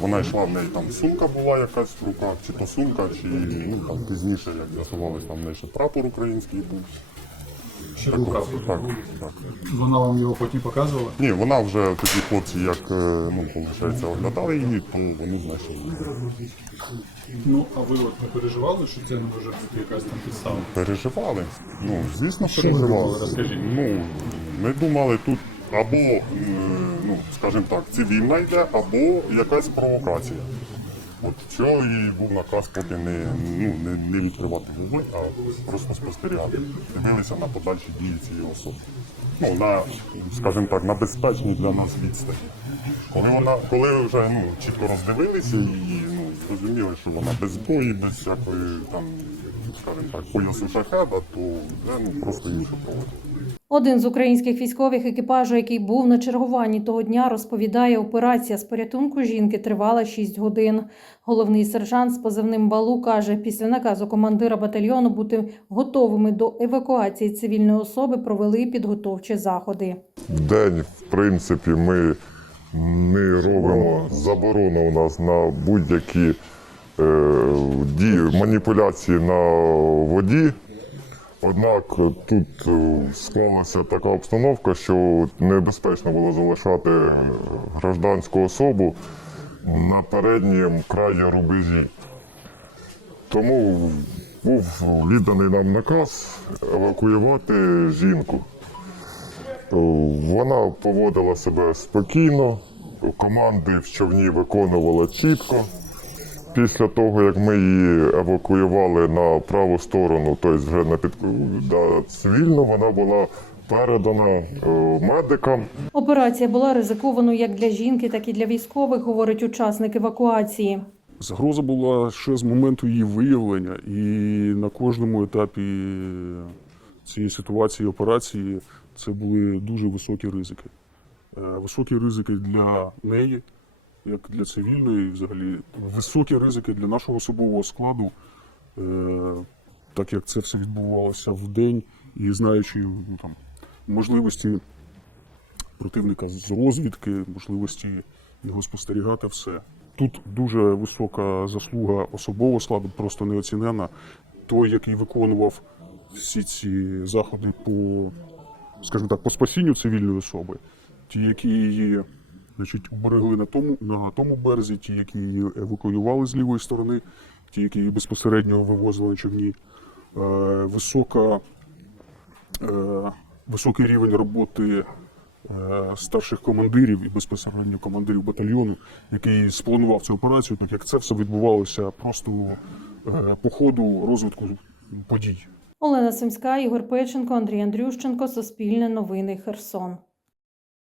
Вона йшла, в неї там сумка була якась в руках, чи то сумка, чи ну, там пізніше, як з'ясувалось, там в неї ще прапор український був. Ще Так, рука. так, так. Вона вам його потім показувала? Ні, вона вже тоді хлопці, як е, ну, виходить, оглядали її, то вони знайшли. її. Ну, а ви от не переживали, що це може бути якась там підстава? Переживали. Ну, звісно, переживали. розкажіть? Ну, ми думали тут або, е, ну, скажімо так, цивільна йде, або якась провокація. От цього і був наказ поки не, ну, не, не відкривати вогонь, а просто спостерігати. Дивилися на подальші дії цієї особи. Ну, на, скажімо так, на безпечній для нас відстані. Коли вона, коли вже ну, чітко роздивилися і ну, зрозуміли, що вона без зброї, без всякої там, скажімо так, поясу шахеда, то вже ну, просто інше проводили. Один з українських військових екіпажу, який був на чергуванні того дня, розповідає, операція з порятунку жінки тривала 6 годин. Головний сержант з позивним Балу каже, після наказу командира батальйону бути готовими до евакуації цивільної особи провели підготовчі заходи. день, в принципі, ми не робимо заборону у нас на будь-які е, дії, маніпуляції на воді. Однак тут е, склалася така обстановка, що небезпечно було залишати е, гражданську особу на передньому краї рубежі. Тому був відданий нам наказ евакуювати жінку. Вона поводила себе спокійно, команди в човні виконувала чітко. Після того, як ми її евакуювали на праву сторону, тобто вже на під... да, цивільно, вона була передана е, медикам. Операція була ризикованою як для жінки, так і для військових, говорить учасник евакуації. Загроза була ще з моменту її виявлення, і на кожному етапі цієї ситуації операції це були дуже високі ризики. Е, Високі ризики для неї, як для цивільної, взагалі, високі ризики для нашого особового складу, е, так як це все відбувалося в день, і знаючи ну, там, можливості противника з розвідки, можливості його спостерігати все. Тут дуже висока заслуга особового складу, просто неоцінена. Той, який виконував всі ці заходи по, скажімо так, по спасінню цивільної особи, ті, які її значить, уберегли на тому, на тому березі, ті, які її евакуювали з лівої сторони, ті, які її безпосередньо вивозили на човні. Е, висока, е, високий рівень роботи е, старших командирів і безпосередньо командирів батальйону, який спланував цю операцію, так як це все відбувалося просто е, по ходу розвитку подій. Олена Сумська, Ігор Печенко, Андрій Андрющенко, Суспільне новини Херсон.